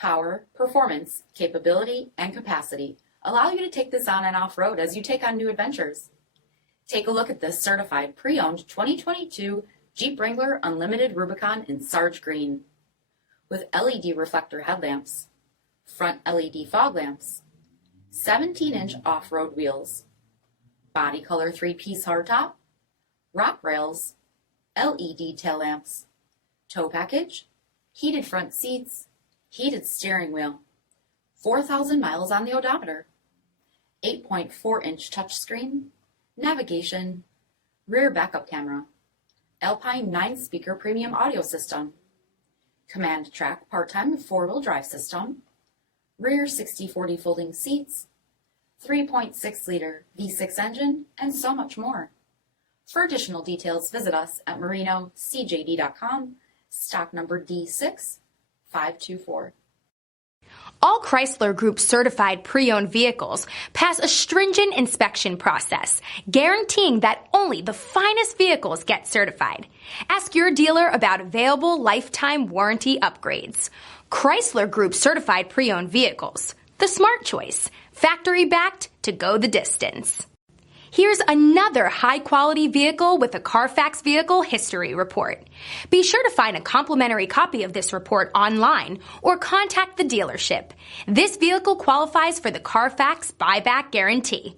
Power, performance, capability, and capacity allow you to take this on and off-road as you take on new adventures. Take a look at this certified pre-owned 2022 Jeep Wrangler Unlimited Rubicon in Sarge Green. With LED reflector headlamps, front LED fog lamps, 17-inch off-road wheels, body color 3-piece hardtop, rock rails, LED tail lamps, tow package, heated front seats, heated steering wheel, 4,000 miles on the odometer, 8.4-inch touchscreen, navigation, rear backup camera, Alpine 9-speaker premium audio system, command track part-time 4-wheel drive system, rear 60/40 folding seats, 3.6-liter V6 engine, and so much more. For additional details, visit us at marinocjd.com, stock number D6524. All Chrysler Group certified pre-owned vehicles pass a stringent inspection process, guaranteeing that only the finest vehicles get certified. Ask your dealer about available lifetime warranty upgrades. Chrysler Group certified pre-owned vehicles, the smart choice, factory backed to go the distance. Here's another high-quality vehicle with a CARFAX vehicle history report. Be sure to find a complimentary copy of this report online or contact the dealership. This vehicle qualifies for the CARFAX buyback guarantee.